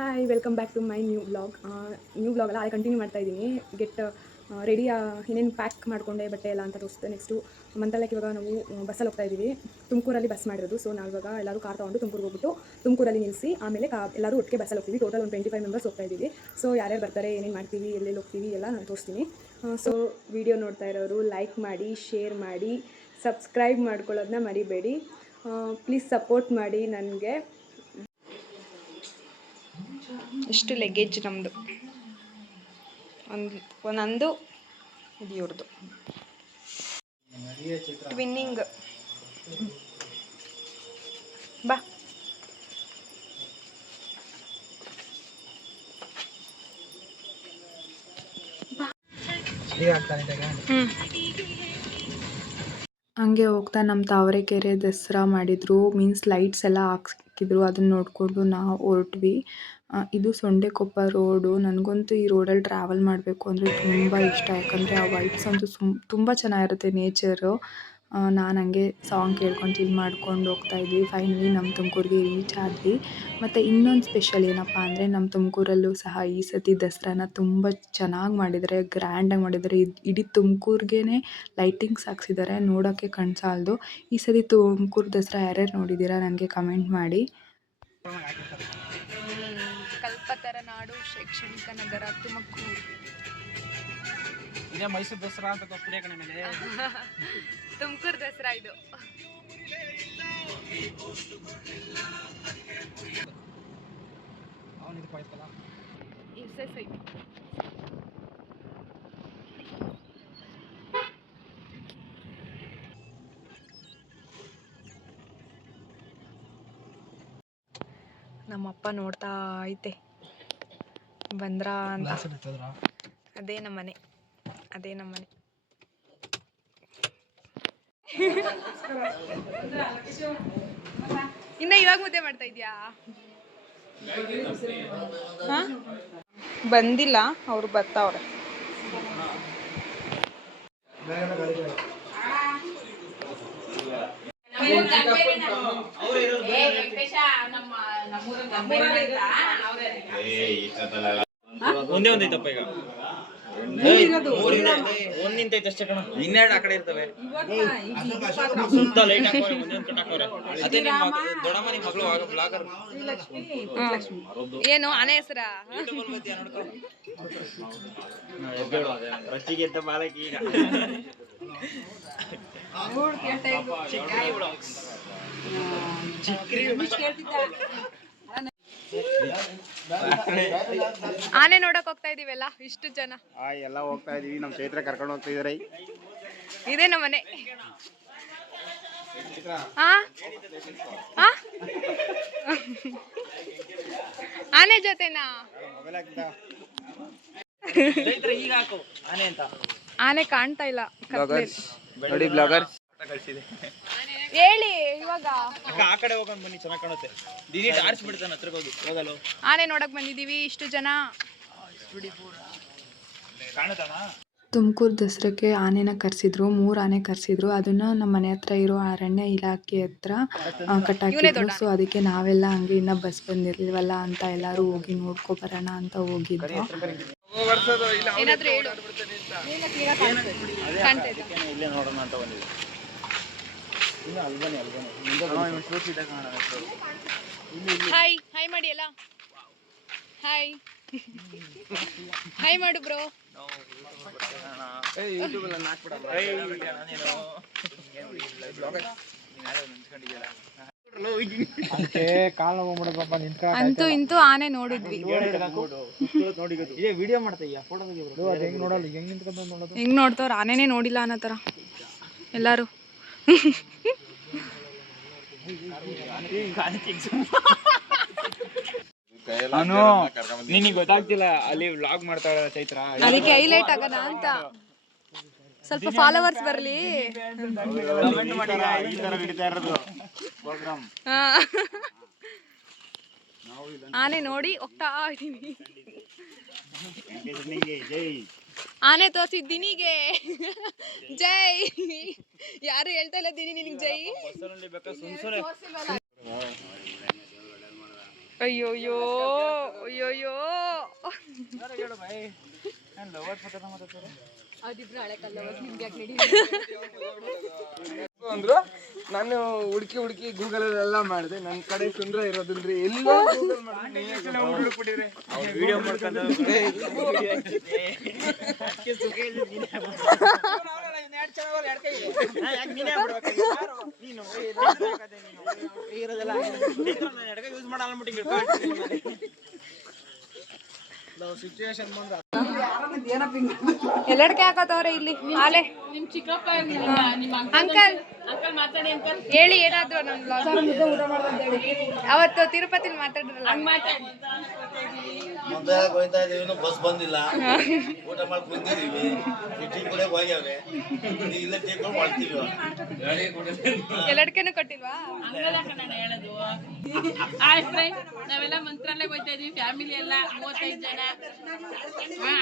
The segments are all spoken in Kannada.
Hi welcome back to my new vlog. ಅಲ್ಲ ಅದೇ ಕಂಟಿನ್ಯೂ ಮಾಡ್ತಾ ಇದ್ದೀನಿ. ಗೆಟ್ ರೆಡಿ ಇನ್ನೇನು ಪ್ಯಾಕ್ ಮಾಡಿಕೊಂಡೆ ಬಟ್ಟೆ ಎಲ್ಲ ಅಂತ ತೋರಿಸ್ತೆ. ನೆಕ್ಸ್ಟು ಮಂತ್ರಾಲಯಕ್ಕೆ ಇವಾಗ ನಾವು ಬಸ್ಸಲ್ಲಿ ಹೋಗ್ತಾ ಇದ್ದೀವಿ. ತುಮಕೂರಲ್ಲಿ ಬಸ್ ಮಾಡಿರೋದು. ಸೊ ನಾವು ಇವಾಗ ಎಲ್ಲರೂ ಕಾರ್ ತೊಗೊಂಡು ತುಮಕೂರಿಗೆ ಹೋಗ್ಬಿಟ್ಟು ತುಮಕೂರಲ್ಲಿ ನಿಲ್ಲಿಸಿ ಆಮೇಲೆ ಎಲ್ಲರೂ ಒಟ್ಟಿಗೆ ಬಸ್ಸಲ್ಲಿ ಹೋಗ್ತೀವಿ. ಟೋಟಲ್ ಒಂದು 25 ಮೆಂಬರ್ಸ್ ಹೋಗ್ತಾ ಇದ್ದೀವಿ. ಸೊ ಯಾರ್ಯಾರು ಬರ್ತಾರೆ, ಏನೇನು ಮಾಡ್ತೀವಿ, ಎಲ್ಲೆಲ್ಲಿ ಹೋಗ್ತೀವಿ ಎಲ್ಲ ನಾನು ತೋರಿಸ್ತೀನಿ. ಸೊ ವಿಡಿಯೋ ನೋಡ್ತಾ ಇರೋರು ಲೈಕ್ ಮಾಡಿ, ಶೇರ್ ಮಾಡಿ, ಸಬ್ಸ್ಕ್ರೈಬ್ ಮಾಡ್ಕೊಳ್ಳೋದನ್ನ ಮರಿಬೇಡಿ. ಪ್ಲೀಸ್ ಸಪೋರ್ಟ್ ಮಾಡಿ ನನಗೆ. ಇಷ್ಟು ಲಗೇಜ್ ನಮ್ಮದು, ಒಂದೊಂದು ಇದು ಇವ್ರದ್ದು ಟ್ವಿನ್ನಿಂಗ್. ಬಾ ಹಂಗೆ ಹೋಗ್ತಾ ನಮ್ಮ ತಾವರೆಕೆರೆ ದಸರಾ ಮಾಡಿದ್ರು, ಮೀನ್ಸ್ ಲೈಟ್ಸ್ ಎಲ್ಲ ಹಾಕಿದ್ರು. ಅದನ್ನ ನೋಡಿಕೊಂಡು ನಾವು ಹೊರಟ್ವಿ. ಇದು ಸೊಂಡೆಕೊಪ್ಪ ರೋಡು. ನನಗಂತೂ ಈ ರೋಡಲ್ಲಿ ಟ್ರಾವೆಲ್ ಮಾಡಬೇಕು ಅಂದರೆ ತುಂಬ ಇಷ್ಟ. ಯಾಕಂದರೆ ಆ ವೈಬ್ಸ್ ಅಂತೂ ತುಂಬ ಚೆನ್ನಾಗಿರುತ್ತೆ ನೇಚರು. ನಾನು ಹಂಗೆ ಸಾಂಗ್ ಕೇಳ್ಕೊಂಡು ಚಿಲ್ ಮಾಡ್ಕೊಂಡು ಹೋಗ್ತಾ ಇದ್ವಿ. ಫೈನಲಿ ನಮ್ಮ ತುಮಕೂರಿಗೆ ರೀಚ್ ಆದ್ವಿ. ಮತ್ತು ಇನ್ನೊಂದು ಸ್ಪೆಷಲ್ ಏನಪ್ಪ ಅಂದರೆ ನಮ್ಮ ತುಮಕೂರಲ್ಲೂ ಸಹ ಈ ಸತಿ ದಸರಾನ ತುಂಬ ಚೆನ್ನಾಗಿ ಮಾಡಿದ್ದಾರೆ, ಗ್ರ್ಯಾಂಡಾಗಿ ಮಾಡಿದ್ದಾರೆ. ಇಡೀ ತುಮಕೂರ್ಗೆ ಲೈಟಿಂಗ್ಸ್ ಹಾಕ್ಸಿದ್ದಾರೆ, ನೋಡೋಕ್ಕೆ ಕಣ್ಸಾಲ್ದು. ಈ ಸತಿ ತುಮಕೂರು ದಸರಾ ಯಾರ್ಯಾರು ನೋಡಿದ್ದೀರಾ ನನಗೆ ಕಮೆಂಟ್ ಮಾಡಿ. ಕಲ್ಪತರ ನಾಡು ಶೈಕ್ಷಣಿಕ ನಗರ ತುಮಕೂರು. ಇದೇ ಮೈಸೂರು ದಸರಾ ಅಂತ ತೋರಿಸ್ಬಿಡಿ ಕಣೆ ಮೇಲೆ. ತುಮಕೂರು ದಸರಾ ಇದು. ಅವನಿದು ಪಾಯ್ತಲ್ಲ SSI. ನಮ್ಮಪ್ಪ ನೋಡ್ತಾ ಐತೆ ಬಂದ್ರಾ ಅಂತ. ಅದೇ ನಮ್ಮನೆ, ಅದೇ ನಮ್ಮನೆ. ಇನ್ನ ಇವಾಗ ಮುದ್ದೆ ಮಾಡ್ತಾ ಇದ್ಯಾ? ಬಂದಿಲ್ಲ, ಅವ್ರು ಬರ್ತಾವ್ರೆ. ಒಂದೇ ಒಂದೈತಪ್ಪ ಈಗ, ಒಂದ್ ನಿಂತೈತೆ ಅಷ್ಟೇ ಕಣ, ಇನ್ನೆರಡು ಆ ಕಡೆ ಇರ್ತವೆ. ಸುತ್ತ ಲೈಟ್ ಹಾಕೋರೆ, ಒಂದೊಂದು ಕಟ್ ಹಾಕೋರೆ. ಅದೇ ದೊಡ್ಡಮ್ಮ ನಿಮ್ಮ ಮಗಳು ಬ್ಲಾಗರ್. ಏನು ಆನೆ ಹೆಸರ? ರಚ್ಚಿಗೆ ಅಂತ ಬಾಲಕಿ ಈಗ ಆನೆ ನೋಡಕ್ ಹೋಗ್ತಾ ಇದೀವಲ್ಲ ಇಷ್ಟು ಜನ. ಎಲ್ಲ ಹೋಗ್ತಾ ಇದೀವಿ, ನಮ್ ಚೈತ್ರ ಕರ್ಕೊಂಡು ಹೋಗ್ತಾ ಇದಾರೆ. ಇದೇ ನಮ್ಮನೆ. ಆನೆ ಜೊತೆನಾ? ಈಗ ಹಾಕು ಆನೆ ಅಂತ. ಆನೆ ಕಾಣ್ತಾ ಇಲ್ಲ ನೋಡಿ ಬ್ಲಾಗರ್ ಹೇಳಿ ಇವಾಗ. ಆ ಕಡೆ ಹೋಗೋಣ ಬನ್ನಿ, ಚೆನ್ನಾಗಿ ಕಾಣುತ್ತೆ. ದಿನಿ ಟಾರ್ಚ್ ಬಿಡ್ತಾನೆ ಹತ್ರಕ್ಕೆ ಹೋಗಿ ಹೋಗಲು. ಆನೆ ನೋಡಕ್ ಬಂದಿದೀವಿ ಇಷ್ಟು ಜನ. ಕಾಣುತ್ತಾನ? ತುಮಕೂರು ದಸರಾಕ್ಕೆ ಆನೆನ ಕರೆಸಿದ್ರು, 3 ಆನೆ ಕರೆಸಿದ್ರು. ಅದನ್ನು ನಮ್ಮ ಮನೆ ಹತ್ರ ಇರೋ ಅರಣ್ಯ ಇಲಾಖೆ ಹತ್ರ ಕಟ್ಟಾಕಿದ್ರು. ಸೊ ಅದಕ್ಕೆ ನಾವೆಲ್ಲ ಹಂಗೆ ಇನ್ನೂ ಬಸ್ ಬಂದಿರ್ಲಿಲ್ವಲ್ಲ ಅಂತ ಎಲ್ಲರೂ ಹೋಗಿ ನೋಡ್ಕೊಬರೋಣ ಅಂತ ಹೋಗಿದ್ದು. ಇಲ್ಲೇ ನೋಡೋಣ ಅಂತ ಬಂದಿದ್ವಿ. ಹಾಯ್ ಹಾಯ್ ಮಾಡಿ ಅಲ್ಲ. ಹಾಯ್ ಹಾಯ್ ಮಾಡು ಬ್ರೋ. ಅಂತೂ ಇಂತೂ ಆನೆ ನೋಡಿದ್ವಿ. ಹೆಂಗ್ ನೋಡ್ತವ್ರ? ಆನೆನೇ ನೋಡಿಲ್ಲ ಅನ್ನೋ ತರ ಎಲ್ಲಾರು. ನಿನಗೆ ಗೊತ್ತಾಗ್ತಿಲ್ಲ, ಅಲ್ಲಿ ವ್ಲಾಗ್ ಮಾಡ್ತಾ ಇದ್ದಾರೆ ಚೈತ್ರ, ಅದಕ್ಕೆ ಹೈಲೈಟ್ ಆಗೋಣ ಅಂತ. ಸ್ವಲ್ಪ ಫಾಲೋವರ್ಸ್ ಬರಲಿ. ಆನೆ ನೋಡಿ ಹೋಗ್ತಾ ಇದೀವಿ. ಆನೆ ತೋರಿಸಿದ್ದೀನಿಗೆ ಜೈ. ಯಾರು ಹೇಳ್ತಾ ಇಲ್ಲ ದಿನಿ ನಿನಗೆ ಜೈ. ಅಯ್ಯೋಯ್ಯೋ ಅಯ್ಯೋಯ್ಯೋ ಅಂದ್ರು ನಾನು ಹುಡುಕಿ ಗೂಗಲ್ ಎಲ್ಲ ಮಾಡಿದೆ ನನ್ನ ಕಡೆ ಸುಂದ್ರ ಇರೋದಿಲ್ರಿ ಎಲ್ಲೋ ವಿಡಿಯೋ ಮಾಡ್ಕೊಂಡು ಯೂಸ್ ಮಾಡಲ್ಲ ಸಿಚುವೇಶನ್ ಬಂದ ಎಲ್ಲಡ್ಕೆ ಹಾಕೋತವ್ರೆ ಇಲ್ಲಿ ಆಲೆ ನಿಮ್ ಚಿಕ್ಕಪ್ಪ ಅಂಕಲ್ ಅಂಕಲ್ ಮಾತಾಡಿ ಅಂಕಲ್ ಹೇಳಿ ಏನಾದ್ರು ಅವತ್ತು ತಿರುಪತಿಲಿ ಮಾತಾಡಿದ್ರಲ್ಲ ಮದುವೆ ಹೋಯ್ತಾ ಇದೀವಿ, ಬಸ್ ಬಂದಿಲ್ಲ, ಊಟ ಮಾಡಿ ಕುಂತಿದೀವಿ, ಟೀ ಕುಡಿಯಕ್ ಹೋಗ್ಯಾವ್ರೆ, ಇಲ್ಲ ಟೀ ಕೂಡ ಮಾಡ್ತೀವಿ. ಎಲ್ಲಡ್ಕೆನೂ ಕೊಟ್ಟಿಲ್ವಾ? ಹಂಗಲ್ಲ ಕನ್ನಡ ಹೇಳೋದು. ಹಾಯ್ ಫ್ರೆಂಡ್, ನಾವೆಲ್ಲ ಮಂತ್ರಾಲಯಕ್ಕೆ ಹೋಗ್ತಾ ಇದೀವಿ, ಫ್ಯಾಮಿಲಿ ಎಲ್ಲ 35 ಜನ.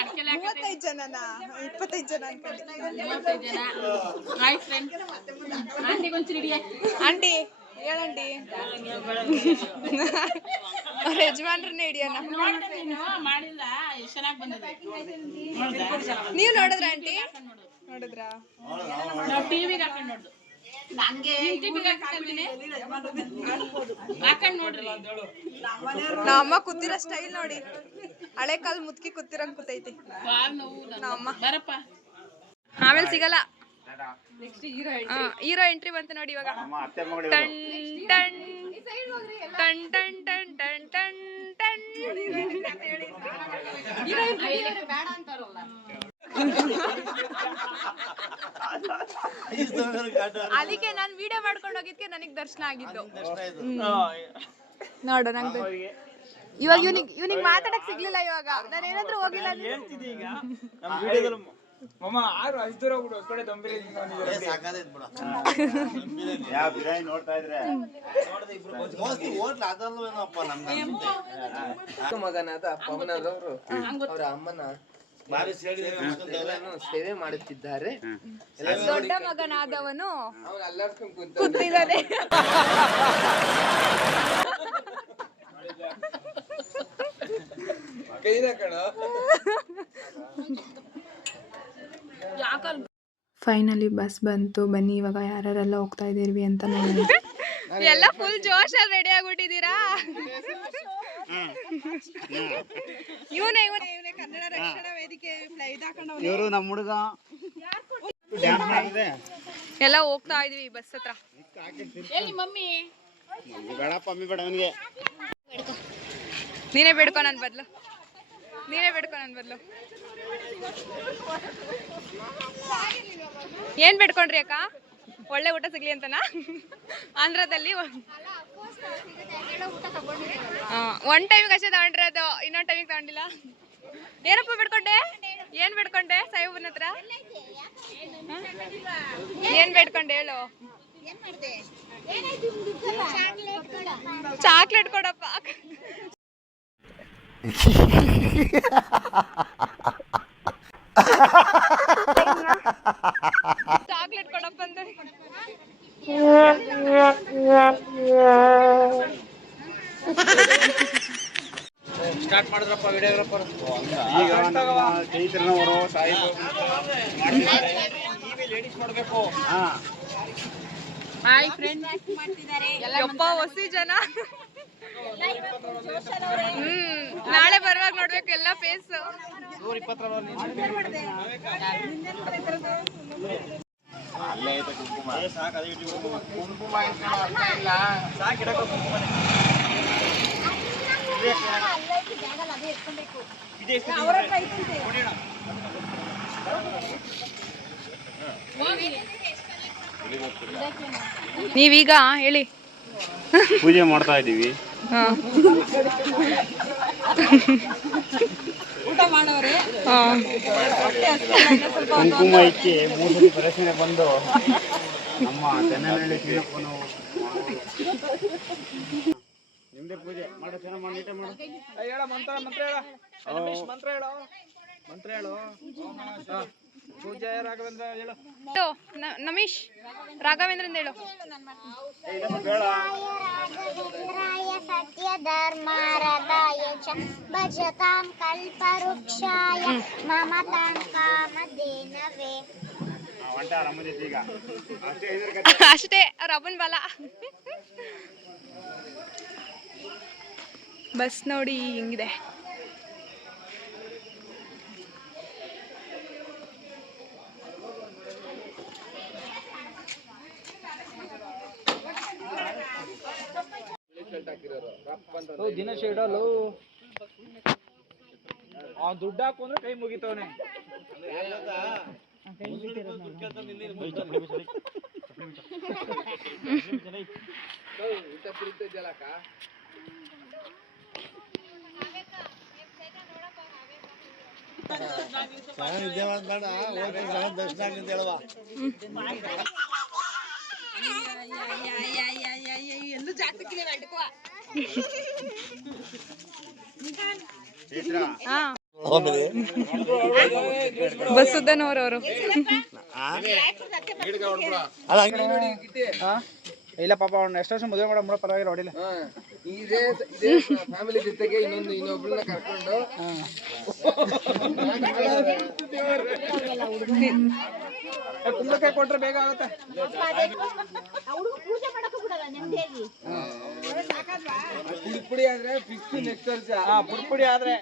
ಅಡ್ಕೆಲ್ಲ 25 ಜನನಾ? 25 ಜನ ಅನ್ಕೊಂಡೆ. 35 ಜನ. ಹಾಯ್ ಫ್ರೆಂಡ್, ಆಂಟಿಗೆ ಒಂಚೂರು ಹಿಡಿಯ. ಆಂಟಿ ಹೇಳಂಟಿ ಅವ್ರ ಯಜಮಾನ್ರನ್ನೇ ಹಿಡಿಯೋಣ. ಮಾಡಿಲ್ಲ, ಎಷ್ಟು ಚೆನ್ನಾಗಿ ಬಂದಿದೆ. ನೀವು ನೋಡಿದ್ರ ಆಂಟಿ? ನೋಡಿದ್ರ? ನಾವು ಟಿವಿಗೆ ಹಾಕೊಂಡು ನೋಡ್ದು. ಟಿವಿಗೆ ಹಾಕೊಂಡು ನೋಡ್ರಿ. ನಮ್ಮ ಅಮ್ಮ ಕೂತಿರೋ ಸ್ಟೈಲ್ ನೋಡಿ, ಹಳೆ ಕಾಲ ಮುತ್ಕಿ ಕೂತಿರಂಗ್ ಕೂತೈತಿ ನೋವು. ಬರಪ್ಪ, ಆಮೇಲೆ ಸಿಗಲ್ಲ. ಹೀರೋ ಎಂಟ್ರಿ ಬಂತು ನೋಡಿ ಇವಾಗ. Ton ton ton ton ton ton ton ton. ಅದಕ್ಕೆ ನಾನು ವಿಡಿಯೋ ಮಾಡ್ಕೊಂಡು ಹೋಗಿದ್ಕೆ ನನಗೆ ದರ್ಶನ ಆಗಿದ್ದು. ನೋಡು ನಂಗೆ ಇವಾಗ ಇವ್ನಿಗೆ ಮಾತಾಡಕ್ ಸಿಗ್ಲಿಲ್ಲ. ಇವಾಗ ನಾನು ಏನಾದ್ರೂ ಹೋಗಿಲ್ಲ ಮಮ್ಮ ಆರು ಅಷ್ಟು ದೂರ ಬಿಡು ಕಡೆ ತಂಬಿರಿ ಸಾಕಾದೈತ್ ಬಿಡ. ನೋಡ್ತಾ ಇದ್ರೆ ಹೋಟ್ಲ್ ಅದಲ್ವೇನಪ್ಪ ನಮ್ಗೆ ಮಗನಾದ ಅಪ್ಪ ಅಮ್ಮನವರು ಅವರ ಅಮ್ಮನ ಬಾರಿ ಸೇವೆ ಮಾಡುತ್ತಿದ್ದಾರೆ. ದೊಡ್ಡ ಮಗನಾದವನು ಅವನು ಅಲ್ಲಾಡ್ಕೊಂಡು ಕೂತಿದ್ದಾನೆ. ಕೈದ ಕಣ. ಫೈನಲಿ ಬಸ್ ಬಂತು. ಬನ್ನಿ ಇವಾಗ ಯಾರೆಲ್ಲ ಹೋಗ್ತಾ ಇದೀವಿ ಅಂತ ನೋಡಿ. ಎಲ್ಲ ಫುಲ್ ಜೋಶಲ್ಲಿ ರೆಡಿ ಆಗ್ಬಿಟ್ಟಿದ್ದೀರಾ? ಇವನೇ ಕನ್ನಡ ರಕ್ಷಣಾ ವೇದಿಕೆ ಇವರು ನಮ್ಮ ಹುಡುಗ ಎಲ್ಲ ಹೋಗ್ತಾ ಇದೀವಿ ಬಸ್ ಹತ್ರ. ಎಲ್ಲಿ ಮಮ್ಮಿ? ಬೇಡಪ್ಪ ಅಮ್ಮಿ ಬೇಡ ಅವನಿಗೆ. ನೀನೇ ಬೇಡ್ಕೊ ನನ್ ಬದ್ಲು. ಏನ್ ಬೇಡ್ಕೊಂಡ್ರಿ ಅಕ್ಕ? ಒಳ್ಳೆ ಊಟ ಸಿಗ್ಲಿ ಅಂತನಾ? ಆಂಧ್ರದಲ್ಲಿ ಒನ್ ಟೈಮಿಗೆ ಅಷ್ಟೇ ತಗೊಂಡ್ರೆ, ಅದು ಇನ್ನೊಂದು ಟೈಮಿಗೆ ತಗೊಂಡಿಲ್ಲ. ಏನಪ್ಪ ಬೇಡ್ಕೊಂಡೆ? ಏನ್ ಬೇಡ್ಕೊಂಡೆ ಸಾಯಿಬನ ಹತ್ರ? ಏನ್ ಬೇಡ್ಕೊಂಡೆ ಹೇಳು? ಚಾಕ್ಲೇಟ್ ಕೊಡಪ್ಪ. ಚಾಕ್ಲೇಟ್ ಕೊಡಪ್ಪ ಅಂತ. ಸ್ಟಾರ್ಟ್ ಮಾಡಿದ್ರಪ್ಪ ವಿಡಿಯೋಗ್ರಾಫರ್. ಈಗ ನಮ್ಮ ಚೈತ್ರನವರು ಲೇಡೀಸ್ ಮಾಡಬೇಕು. ಹಾಯ್ ಫ್ರೆಂಡ್, ಯಪ್ಪ ಹೊಸಿ ಜನ. ನಾಳೆ ಬರುವಾಗ ನೋಡ್ಬೇಕು ಎಲ್ಲ ಫೇಸ್. 120 ಅಲ್ಲೇ ಐತೆ ಕುಂಕುಮ. ಸಾಕು ಅದೇ ಕುಂಕುಮ ಸಾಕಿಡಕ ಕುಂಕುಮ. ನೀವೀಗ ಹೇಳಿ. ಪೂಜೆ ಮಾಡ್ತಾ ಇದೀವಿ. ಕುಂಕುಮ ಇಕ್ಕಿ 3 ಸತಿ ಪ್ರದಕ್ಷಿಣೆ ಬಂದು ನಮ್ಮ ತೆನ್ನನಹಳ್ಳಿ ಚಿನ್ನಪ್ಪನು ನಿಮ್ದೇ ಪೂಜೆ ಮಾಡೋ. ಚೆನ್ನಾಗಿ ಮಾಡಿ, ನೀಟ ಮಾಡು. ಹೇಳ ಮಂತ್ರ ಹೇಳ. ಮಂತ್ರ ಹೇಳು. ನಮೀಶ್ ರಾಘವೇಂದ್ರ ಅಂತ ಹೇಳು. ರಾಘವೇಂದ್ರಾಯ ಸತ್ಯ ಧರ್ಮಾರದಾಯ ಚ ಭಜತಾಂ ಕಲ್ಪವೃಕ್ಷಾಯ ಮಮತಾಂ ಕಾಮಧೇನವೇ. ಅಷ್ಟೇ ಅವ್ರ ಅಪ್ಪನ ಬಲ. ಬಸ್ ನೋಡಿ ಹಿಂಗಿದೆ. ದಿನೇಶ್ ಇಡಲು ದುಡ್ಡು ಹಾಕು ಅಂದ್ರೆ ಕೈ ಮುಗಿತವನೆ. ದರ್ಶನ ಅಂತ ಹೇಳುವ ಬಸ್ ಉದ್ದನವ್ರವರು. ಇಲ್ಲ ಪಾಪ ಅವ್ನ ಎಷ್ಟು ವರ್ಷ ಮದುವೆ ಮಾಡೋ ಪರವಾಗಿಲ್ಲ ಹೊಡಿಲ್ಲ. ಇದೇ ಫ್ಯಾಮಿಲಿ ಜೊತೆಗೆ ಇನ್ನೊಬ್ರನ್ನ ಕರ್ಕೊಂಡು ಕುಂಬಳಕಾಯಿ ಕೊಟ್ರೆ ಬೇಗ ಆಗುತ್ತೆ. ಪುಡಿ ಆದ್ರೆ ಫಿಕ್ಸ್ ನೆಕ್ಸ್ಟ್ ವರ್ಷ. ಪುಡಿ ಆದ್ರೆ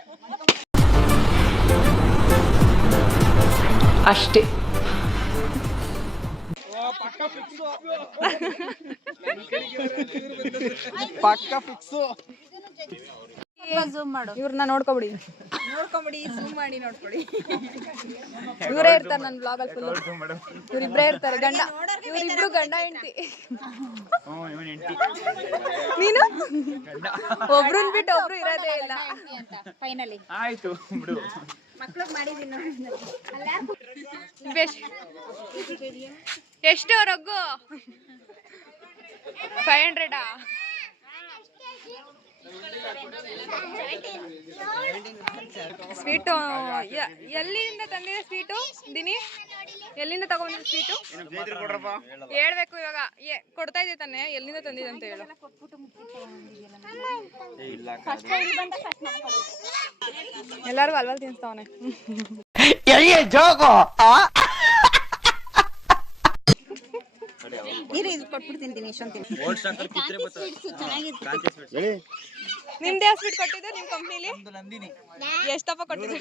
ಅಷ್ಟೇ. ಪಕ್ಕ ಫಿಕ್ಸು. ಇವ್ರನ್ನ ನೋಡ್ಕೊಬಿಡಿ, ಝೂಮ್ ಮಾಡಿ ನೋಡ್ಕೊಡಿ. ಇವರೇ ಇರ್ತಾರೆ ನನ್ನ ಬ್ಲಾಗಲ್ಲಿ ಫುಲ್. ಇವರಿಬ್ಬರೇ ಇರ್ತಾರೆ ಗಂಡ, ಇವರಿಬ್ರು ಗಂಡ ಹೆಂಡತಿ. ನೀನು ಒಬ್ರನ್ ಬಿಟ್ಟು ಒಬ್ರು ಇರೋದೇ ಇಲ್ಲ. ಫೈನಲಿ ಆಯ್ತು ಬಿಡು. ಮಕ್ಳಿಗೆ ಮಾಡಿದೀನಿ. ಎಷ್ಟು ರಘು? 500 ಸ್ವೀಟು ಎಲ್ಲಿಂದ ತಂದಿದೆ ಸ್ವೀಟು? ದಿನಿ ಎಲ್ಲಿಂದ ತಗೊಂಡಿದ್ದ ಸ್ವೀಟು ಹೇಳ್ಬೇಕು ಇವಾಗ. ಕೊಡ್ತಾ ಇದ್ದೆ ತಾನೆ, ಎಲ್ಲಿಂದ ತಂದಿದೆ ಅಂತ ಹೇಳು. ಎಲ್ಲಾರ್ಗು ಅಲ್ವಲ್ ತಿನ್ಸ್ತಾವನೆ. ನಿಮ್ದೇ ಸ್ವೀಟ್ ಕೊಟ್ಟಿದ್ದು ನಿಮ್ ಕಂಪ್ನಿಲಿ? ಎಷ್ಟಪ್ಪ ಕೊಟ್ಟಿದ್ದು?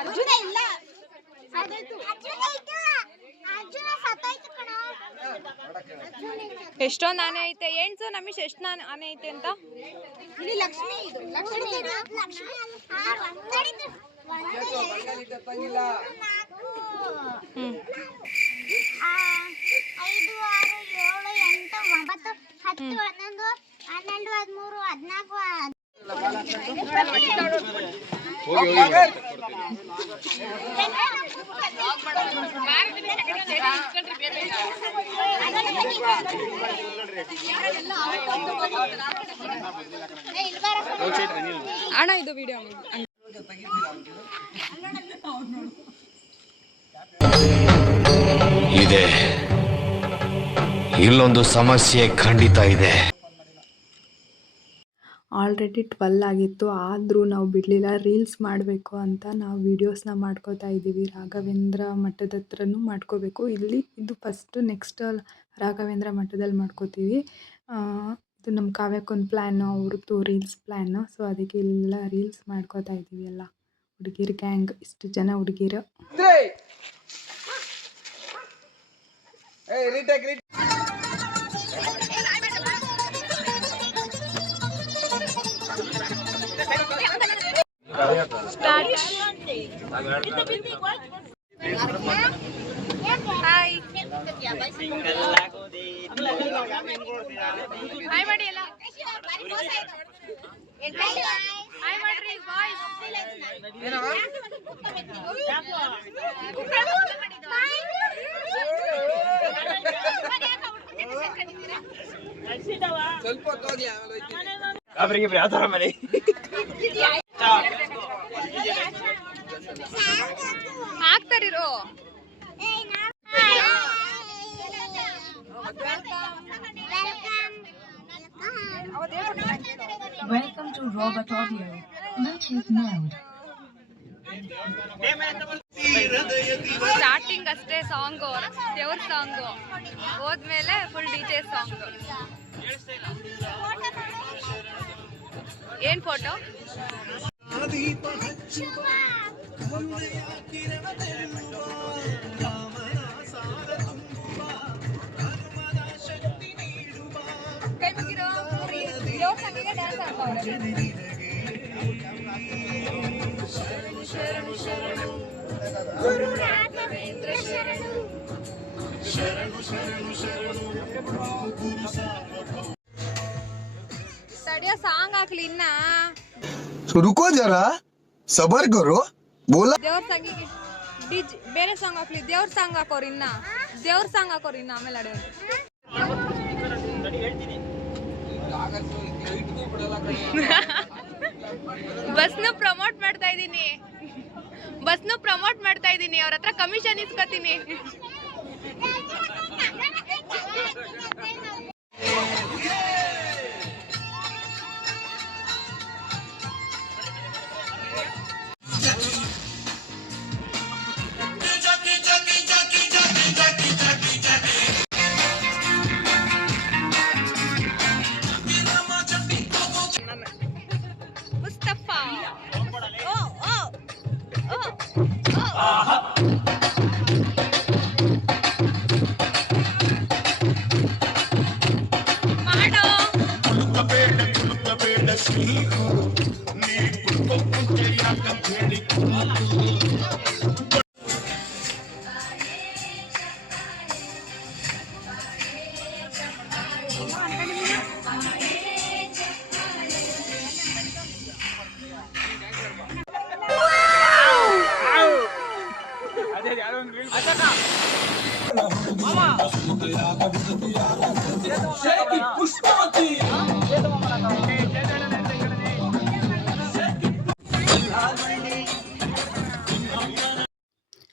ಅರ್ಜುನ ಇಲ್ಲ, ಎಷ್ಟೊಂದು ಆನೆ ಐತೆ. ಏನ್ಸು ನಮೀಶ್ ಎಷ್ಟು ಆನೆ ಐತೆ ಅಂತ? ಇಲ್ಲಿ ಲಕ್ಷ್ಮಿ ಇದು, ಲಕ್ಷ್ಮಿ ಇದು, ಲಕ್ಷ್ಮಿ ತಂಗಿಲ್ಲ. 5, 6, 7, 8, 9, 10, 11, 12, 13, 14. ಅಣ್ಣ ಇದು ವಿಡಿಯೋ ಇದೆ. ಇಲ್ಲೊಂದು ಸಮಸ್ಯೆ ಖಂಡಿತ ಇದೆ. ಆಲ್ರೆಡಿ 12 ಆಗಿತ್ತು, ಆದರೂ ನಾವು ಬಿಡಲಿಲ್ಲ. ರೀಲ್ಸ್ ಮಾಡಬೇಕು ಅಂತ ನಾವು ವೀಡಿಯೋಸ್ನ ಮಾಡ್ಕೋತಾ ಇದ್ದೀವಿ. ರಾಘವೇಂದ್ರ ಮಠದ ಹತ್ರನೂ ಮಾಡ್ಕೋಬೇಕು. ಇದು ಫಸ್ಟು, ನೆಕ್ಸ್ಟ್ ರಾಘವೇಂದ್ರ ಮಠದಲ್ಲಿ ಮಾಡ್ಕೋತೀವಿ. ಇದು ನಮ್ಮ ಕಾವ್ಯಕ್ಕೊಂದು ಪ್ಲ್ಯಾನು, ಅವ್ರದ್ದು ರೀಲ್ಸ್ ಪ್ಲ್ಯಾನು. ಸೊ ಅದಕ್ಕೆ ಎಲ್ಲ ರೀಲ್ಸ್ ಮಾಡ್ಕೋತಾ ಇದ್ದೀವಿ. ಎಲ್ಲ ಹುಡುಗಿರು ಗ್ಯಾಂಗ್, ಇಷ್ಟು ಜನ ಹುಡುಗಿರು. ಹಾಯ್ ಹಾಯ್ ಮಾಡಿ ಎಲ್ಲ. ಹಾಯ್ ಮಾಡ್ರಿ ಬಾಯ್ಸ್. ಸ್ವಲ್ಪ ಹೊತ್ತು ಹೋಗ್ಲಿ ಆಮೇಲೆ ಹೋಯ್ತೀನಿ. ಅವರಿಗೆ ಯಾವ ಥರ ಮನೆ ಹಾಕ್ತಾರಿರೋ Welcome to Robert Audio. Bluetooth mode. Starting ಅಷ್ಟೇ ಸಾಂಗು, ದೇವ್ರ ಸಾಂಗು, ಹೋದ್ಮೇಲೆ ಫುಲ್ ಡಿಜೆ ಸಾಂಗ್. ಏನ್ ಫೋಟೋ? ಡ್ಯಾನ್ಸ್ ಆಡ್ತಾವ್ರೆ. ಗುರು ರಾಘವೇಂದ್ರ ಶರಣು. ತಡಿಯೋ ಸಾಂಗ್ ಹಾಕ್ಲಿ ಇನ್ನ. रुको जरा सबर करो बोला ದೇವ್ರ ಸಾಂಗಿಗೆ ಬೇರೆ ಸಾಂಗ್ ಹಾಕ್ಲಿ. ದೇವ್ರ ಸಾಂಗ್ ಹಾಕೋರಿ ಇನ್ನ, ದೇವ್ರ ಸಾಂಗ್ ಹಾಕೋರಿ ಇನ್ನ, ಆಮೇಲೆ ಅಡೆ ಬಸ್ನು ಪ್ರಮೋಟ್ ಮಾಡ್ತಾ ಇದ್ದೀನಿ, ಅವ್ರ ಹತ್ರ ಕಮಿಷನ್ ಇಸ್ಕೊತೀನಿ. ಮುಸ್ತಫಾ ಮಾಡೋ.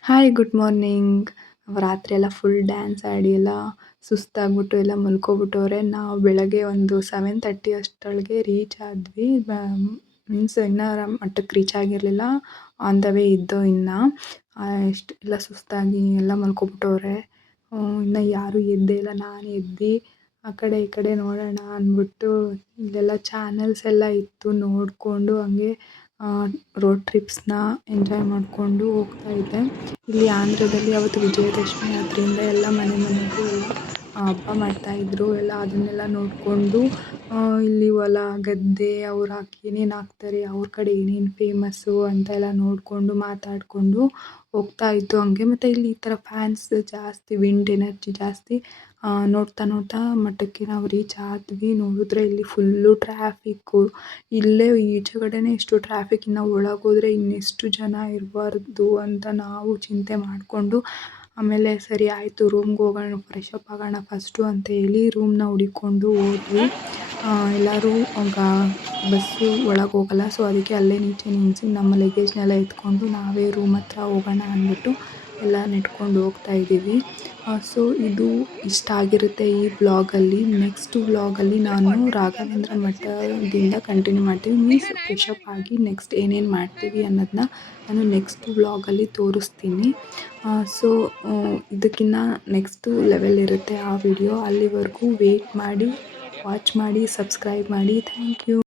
Hi good morning. ರಾತ್ರಿ ಎಲ್ಲ ಫುಲ್ ಡ್ಯಾನ್ಸ್ ಆಡಿ ಎಲ್ಲ ಸುಸ್ತಾಗ್ಬಿಟ್ಟು ಎಲ್ಲ ಮಲ್ಕೊಬಿಟ್ಟವ್ರೆ. ನಾವು ಬೆಳಗ್ಗೆ ಒಂದು 7:30 ಅಷ್ಟೊಳಗೆ ರೀಚ್ ಆದ್ವಿ. ಮೀನ್ಸ್ ಇನ್ನೂ ಮಠಕ್ಕೆ ರೀಚ್ ಆಗಿರಲಿಲ್ಲ, ಆನ್ ದ ವೇ ಇದ್ದೋ ಇನ್ನು. ಎಷ್ಟು ಎಲ್ಲ ಸುಸ್ತಾಗಿ ಎಲ್ಲ ಮಲ್ಕೊಬಿಟ್ಟವ್ರೆ. ಇನ್ನು ಯಾರೂ ಎದ್ದೇ ಇಲ್ಲ. ನಾನು ಎದ್ದು ಆ ಕಡೆ ಈ ಕಡೆ ನೋಡೋಣ ಅಂದ್ಬಿಟ್ಟು ಇಲ್ಲೆಲ್ಲ ಚಾನಲ್ಸ್ ಎಲ್ಲ ಇತ್ತು, ನೋಡಿಕೊಂಡು ಹಂಗೆ ರೋಡ್ ಟ್ರಿಪ್ಸ್ನ ಎಂಜಾಯ್ ಮಾಡಿಕೊಂಡು ಹೋಗ್ತಾಯಿದ್ದೆ. ಇಲ್ಲಿ ಆಂಧ್ರದಲ್ಲಿ ಅವತ್ತು ವಿಜಯದಶಮಿ, ಆದ್ದರಿಂದ ಎಲ್ಲ ಮನೆಗೂ ಎಲ್ಲ ಹಬ್ಬ ಮಾಡ್ತಾಯಿದ್ರು. ಎಲ್ಲ ಅದನ್ನೆಲ್ಲ ನೋಡಿಕೊಂಡು ಇಲ್ಲಿ ಹೊಲ ಗದ್ದೆ ಅವ್ರು ಏನೇನು ಹಾಕ್ತಾರೆ, ಅವ್ರ ಕಡೆ ಏನೇನು ಫೇಮಸ್ಸು ಅಂತ ಎಲ್ಲ ನೋಡಿಕೊಂಡು ಮಾತಾಡಿಕೊಂಡು ಹೋಗ್ತಾಯಿದ್ದು ಹಂಗೆ. ಮತ್ತು ಇಲ್ಲಿ ಈ ಥರ ಫ್ಯಾನ್ಸ್ ಜಾಸ್ತಿ, ವಿಂಡ್ ಎನರ್ಜಿ ಜಾಸ್ತಿ. ನೋಡ್ತಾ ಮಠಕ್ಕೆ ನಾವು ರೀಚ್ ಆದ್ವಿ. ನೋಡಿದ್ರೆ ಇಲ್ಲಿ ಫುಲ್ಲು ಟ್ರಾಫಿಕ್ಕು. ಇಲ್ಲೇ ಈಚೆಕಡೆನೇ ಇಷ್ಟು ಟ್ರಾಫಿಕ್, ಇನ್ನು ಒಳಗೋದ್ರೆ ಇನ್ನೆಷ್ಟು ಜನ ಇರಬಾರ್ದು ಅಂತ ನಾವು ಚಿಂತೆ ಮಾಡಿಕೊಂಡು ಆಮೇಲೆ ಸರಿ ಆಯಿತು ರೂಮ್ಗೆ ಹೋಗೋಣ, ಫ್ರೆಶ್ ಅಪ್ ಆಗೋಣ ಫಸ್ಟು ಅಂತ ಹೇಳಿ ರೂಮ್ನ ಹುಡುಕೊಂಡು ಹೋದ್ವಿ. ಎಲ್ಲರೂ ಬಸ್ಸು ಒಳಗೆ ಹೋಗಲ್ಲ, ಸೊ ಅದಕ್ಕೆ ಅಲ್ಲೇ ನೀಚೆ ನಿಲ್ಲಿಸಿ ನಮ್ಮ ಲಗೇಜ್ನೆಲ್ಲ ಎತ್ಕೊಂಡು ನಾವೇ ರೂಮ್ ಹತ್ರ ಹೋಗೋಣ ಅಂದ್ಬಿಟ್ಟು ಎಲ್ಲ ನೆಟ್ಕೊಂಡು ಹೋಗ್ತಾ ಇದ್ದೀವಿ. ಸೊ ಇದು ಇಷ್ಟ ಆಗಿರುತ್ತೆ ಈ ವ್ಲಾಗಲ್ಲಿ. ನೆಕ್ಸ್ಟ್ ವ್ಲಾಗಲ್ಲಿ ನಾನು ರಾಘವೇಂದ್ರ ಮಠದಿಂದ ಕಂಟಿನ್ಯೂ ಮಾಡ್ತೀವಿ. ಮೀನ್ಸ್ ಫ್ರೆಶ್ ಅಪ್ ಆಗಿ ನೆಕ್ಸ್ಟ್ ಏನೇನು ಮಾಡ್ತೀವಿ ಅನ್ನೋದನ್ನ ನಾನು ನೆಕ್ಸ್ಟ್ ವ್ಲಾಗಲ್ಲಿ ತೋರಿಸ್ತೀನಿ. ಸೊ ಇದಕ್ಕಿಂತ ನೆಕ್ಸ್ಟು ಲೆವೆಲ್ ಇರುತ್ತೆ ಆ ವಿಡಿಯೋ. ಅಲ್ಲಿವರೆಗೂ ವೇಟ್ ಮಾಡಿ, ವಾಚ್ ಮಾಡಿ, ಸಬ್ಸ್ಕ್ರೈಬ್ ಮಾಡಿ. Thank you.